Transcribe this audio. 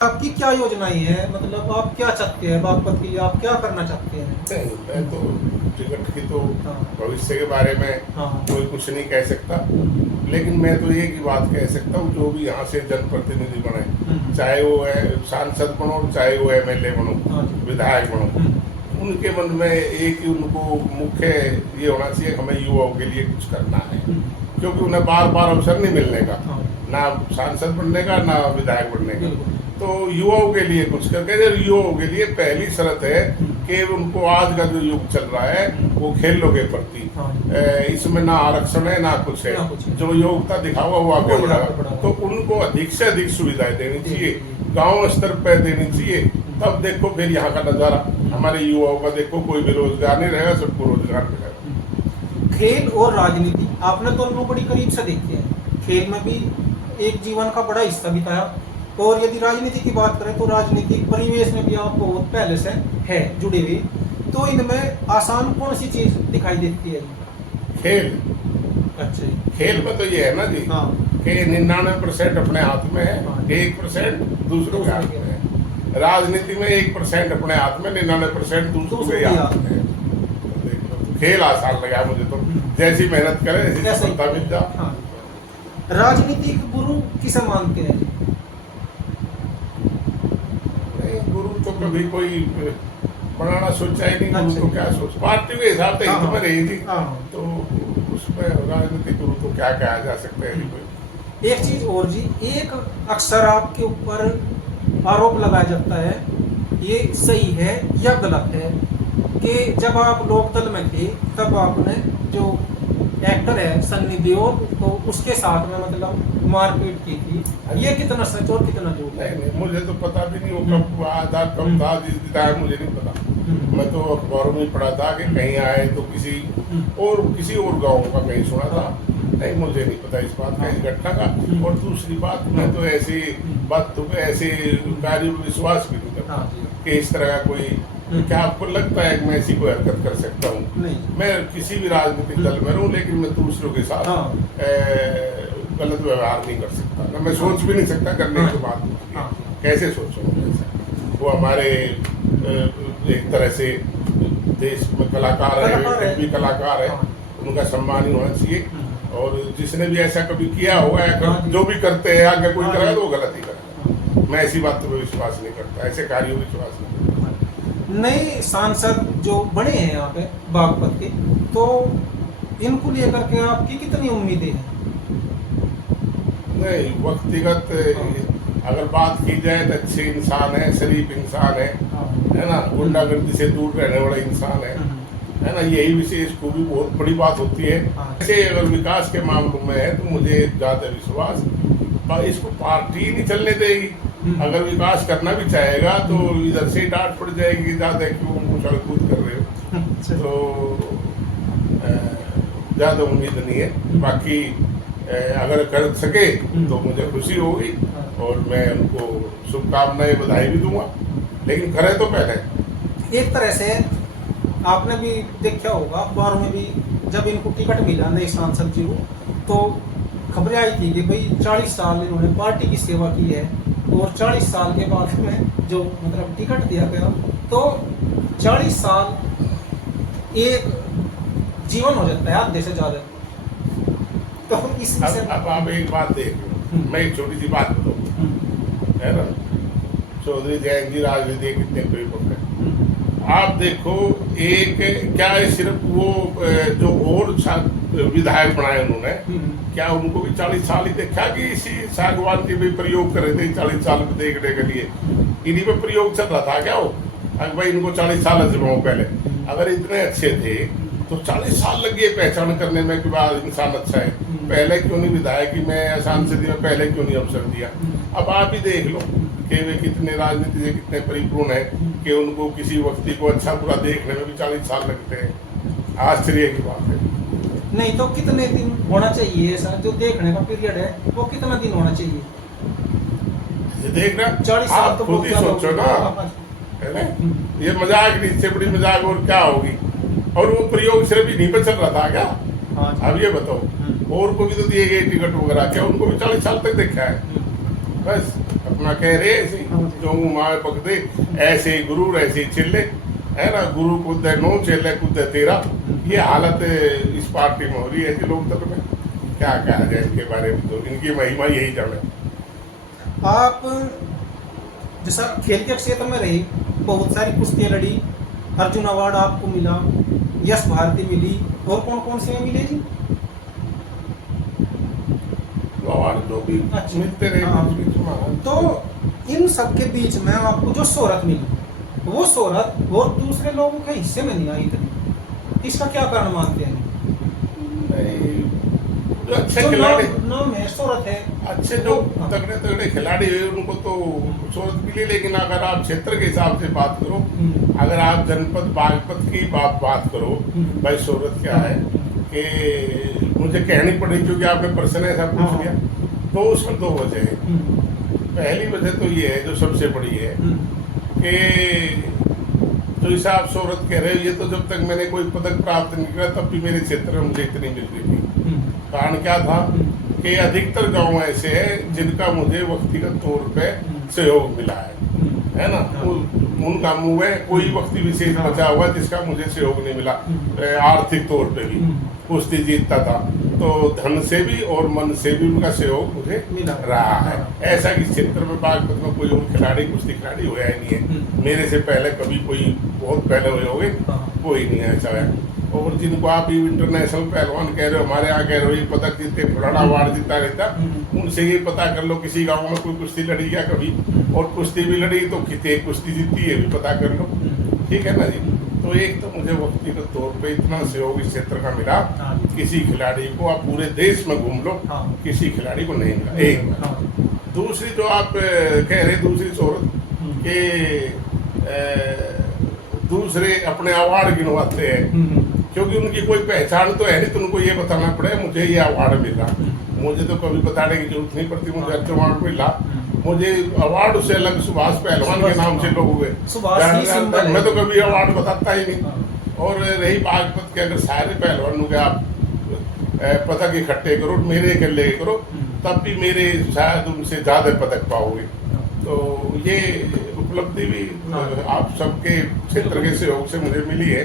आपकी क्या योजनाएं हैं, मतलब आप क्या चाहते हैं बागपत के लिए, आप क्या करना चाहते हैं? नहीं, मैं तो टिकट की तो हाँ भविष्य के बारे में हाँ कोई कुछ नहीं कह सकता, लेकिन मैं तो एक ही बात कह सकता हूँ, जो भी यहाँ से जनप्रतिनिधि बने, चाहे वो है सांसद बनो, चाहे वो एमएलए बनो, हाँ विधायक बनो, उनके मन में एक ही उनको मुख्य ये होना चाहिए कि हमें युवाओं के लिए कुछ करना है, क्योंकि उन्हें बार बार अवसर नहीं मिलने का, हाँ, ना सांसद बनने का ना विधायक बनने का। बिल्कुल। तो युवाओं के लिए कुछ करके, युवाओं के लिए पहली शर्त है कि उनको आज का जो युग चल रहा है वो खेलों के प्रति, इसमें ना आरक्षण है ना कुछ है, जो योग्यता दिखावा वो आगे बढ़ागा। तो उनको अधिक से अधिक सुविधाएं देनी चाहिए, गांव स्तर पर देनी चाहिए। तब देखो फिर यहाँ का नजारा हमारे युवाओं का देखो, कोई बेरोजगार नहीं रहेगा, सबको रोजगार मिलेगा। खेल और राजनीति आपने दोनों बड़ी करीब से देखी है, खेल में भी एक जीवन का बड़ा हिस्सा बिताया, और यदि राजनीति की बात करें तो राजनीतिक परिवेश में भी आप बहुत पहले से है जुड़े हुए, तो इनमें आसान कौन सी चीज दिखाई देती है? खेल। अच्छा, खेल में तो ये है ना जी, हाँ, कि 99% अपने हाथ में है, हाँ, 1% दूसरों के हाथ में है। राजनीति में 1% अपने हाथ में, 99% दूसरों के हाथ में है। तो देख लो, तो खेल आसान लगा मुझे तो, जैसी मेहनत करे ऐसी सफलता मिल जाए। हाँ। राजनीतिक गुरु किसे मानते हैं? नहीं, गुरु तो कभी कोई बनाना सोचा ही नहीं। गुरु तो क्या सोच, पार्टी के हिसाब से हित में रही थी, तो उसमें राजनीतिक गुरु तो क्या कहा जा सकता है कोई। एक चीज और जी, एक अक्सर आपके ऊपर आरोप लगाया जाता है, ये सही है या गलत है, कि जब आप लोकदल में थे तब आपने जो एक्टर है सन्नी देओल, तो उसके साथ में मतलब मारपीट की थी, ये कितना सच और कितना झूठ है? नहीं, मुझे तो पता भी नहीं वो कब आधा कब था, जिस था मुझे नहीं पता। मैं तो अखबारों में पढ़ा था कि कहीं आए तो किसी और गांव का कहीं सुना था। नहीं, मुझे नहीं पता इस बात का, इस घटना का। और दूसरी बात, मैं तो ऐसी बातों पे ऐसे कार्यों में विश्वास भी नहीं करता कि इस तरह का कोई, क्या आपको लगता है कि मैं ऐसी कोई हरकत कर सकता हूँ? मैं किसी भी राजनीतिक दल में रहूं, लेकिन मैं दूसरों के साथ गलत व्यवहार नहीं कर सकता, ना मैं सोच भी नहीं सकता करने के बाद। कैसे सोचूंगा ऐसा? वो हमारे एक तरह से देश में कलाकार है, फिर भी कलाकार है, उनका सम्मान ही होना चाहिए। और जिसने भी ऐसा कभी किया होगा या जो भी करते हैं आगे कोई करेगा तो वो गलत ही करेगा। मैं ऐसी बातों पर विश्वास नहीं करता, ऐसे कार्यों में विश्वास नहीं करता। नए सांसद जो बने हैं यहाँ पे बागपत के, तो इनको लेकर के आपकी कितनी उम्मीदें हैं? नहीं, व्यक्तिगत अगर बात की जाए तो अच्छे इंसान है, शरीफ इंसान है ना, गुंडागर्दी से दूर रहने वाला इंसान है ना, यही विशेष खूबी बहुत बड़ी बात होती है। ऐसे अगर विकास के मामलों में है तो मुझे ज्यादा विश्वास, इसको पार्टी नहीं चलने देगी। अगर विकास करना भी चाहेगा तो इधर से डांट पड़ जाएगी, ज्यादा क्यों उछल कूद कर रहे हो। तो ज्यादा उम्मीद नहीं है, बाकी अगर कर सके तो मुझे खुशी होगी और मैं उनको शुभकामनाएं बधाई भी दूंगा, लेकिन करे तो पहले। एक तरह से आपने भी देखा होगा अखबारों में भी, जब इनको टिकट मिला नए सांसद जी को, तो खबरें आई थी कि भाई 40 साल इन्होंने पार्टी की सेवा की है, और 40 साल के बाद में जो मतलब टिकट दिया गया, तो 40 साल एक जीवन हो जाता है आधे से ज्यादा। तो इसमें से अब आप एक बात देख लो, मैं एक छोटी सी बात बताऊँ, है ना, चौधरी जयंत जी राजनीति कितने परिपक्व है। आप देखो, एक क्या है, सिर्फ वो जो और विधायक बनाए उन्होंने, क्या उनको भी 40 साल ही देखा कि इसी सागवान के भी प्रयोग कर रहे थे 40 साल में देखने के लिए? इन्हीं पे प्रयोग चल रहा था क्या वो? अगर भाई इनको 40 साल अजमाओ पहले, अगर इतने अच्छे थे तो 40 साल लग गए पहचान करने में कि बाद इंसान अच्छा है। पहले क्यों नहीं विधायक में, सांसद में पहले क्यों नहीं अवसर दिया? अब आप ही देख लो कि वे कितने राजनीति से कितने परिपूर्ण है कि उनको किसी व्यक्ति को अच्छा बुरा देखने में भी 40 साल लगते हैं। आश्चर्य की बात है। नहीं तो कितने दिन होना चाहिए ऐसा, जो देखने का पीरियड है वो कितना दिन होना चाहिए? ये देखना 40 साल तो खुद ही सोचो ना, है ना? ये मजाक नहीं, इससे बड़ी मजाक और क्या होगी? और वो प्रयोग सिर्फ ही नहीं पे चल रहा था क्या? अब ये बताओ, और को भी तो दिए गए टिकट वगैरह, क्या उनको भी 40 साल तक देखा है? बस अपना में कह रहे ऐसे जो माए पकड़े ऐसे गुरु ऐसे चिल्ले है ना, गुरु कूद नो चेले कूद तेरा। ये हालत इस पार्टी में हो रही है कि लोकतंत्र में क्या कहा जाए इनके बारे में, तो इनकी महिमा यही जाने। आप जैसा खेल के क्षेत्र में रही, बहुत सारी कुश्तियां लड़ी, अर्जुन अवार्ड आपको मिला, यश भारती मिली, और कौन कौन से में मिले जी? अवार्ड जो भी अच्छा। मिलते रहे हाँ। बीच में। तो इन सब के बीच में आपको जो शोहरत मिली, वो शोहरत और दूसरे लोगों के हिस्से में नहीं आई इतनी, इसका क्या कारण मानते हैं? नहीं, जो अच्छे जो खिलाड़ी नाम है, शोहरत है, अच्छे जो तगड़े तगड़े खिलाड़ी हुए उनको तो शोहरत मिली, लेकिन अगर आप क्षेत्र के हिसाब से बात करो, अगर आप जनपद बागपत की बात करो, भाई शोहरत क्या है कि मुझे कहनी पड़ी, क्योंकि आपने प्रश्न ऐसा पूछ लिया, तो उसमें दो वजह है। पहली वजह तो ये है जो सबसे बड़ी है कि जो हिसाब शोहरत कह रहे हो, ये तो जब तक मैंने कोई पदक प्राप्त नहीं किया तब भी मेरे क्षेत्र में मुझे इतनी मिल रही थी। कारण क्या था कि अधिकतर गांव ऐसे हैं जिनका मुझे व्यक्तिगत तौर पे सहयोग मिला है ना। उन कामों में कोई व्यक्ति विशेष बचा हुआ जिसका मुझे सहयोग नहीं मिला, आर्थिक तौर पे भी कुश्ती जीतता था तो धन से भी और मन से भी उनका सहयोग मुझे मिला रहा है। ऐसा कि क्षेत्र में बागपत में कोई और खिलाड़ी कुश्ती खिलाड़ी हुआ ही नहीं है, मेरे से पहले कभी कोई बहुत पहले हुए होंगे, कोई नहीं ऐसा है। और जिनको आप इंटरनेशनल पहलवान कह रहे हो, हमारे यहाँ कह रहे हो ये पदक जीते, फलाना अवार्ड जीता रहता, उनसे ये पता कर लो किसी गांव में कोई कुश्ती लड़ी क्या कभी, और कुश्ती भी लड़ी तो कितने कुश्ती जीती है भी पता कर लो, ठीक है ना जी। तो एक तो मुझे व्यक्तिगत तौर पे इतना सहयोग इस क्षेत्र का मिला, किसी खिलाड़ी को आप पूरे देश में घूम लो किसी खिलाड़ी को नहीं मिला। एक दूसरी जो आप कह रहे दूसरी शोहरत के दूसरे अपने अवार्ड गिनवाते हैं, क्योंकि उनकी कोई पहचान तो है नहीं, तो उनको ये बताना पड़े मुझे ये अवार्ड मिला। मुझे तो कभी बताने की जरूरत नहीं पड़ती, मुझे अच्छा अवार्ड मिला। मुझे अवार्ड से अलग सुभाष पहलवान के नाम से लोग हुए, मैं तो कभी अवार्ड बताता ही नहीं। और रही बागपत के, अगर सारे पहलवानों के आप पदक इकट्ठे करो, मेरे अकेले करो, तब भी मेरे शायद उनसे ज्यादा पदक पाओगे। तो ये उपलब्धि भी आप सबके क्षेत्र के सहयोग से मुझे मिली है।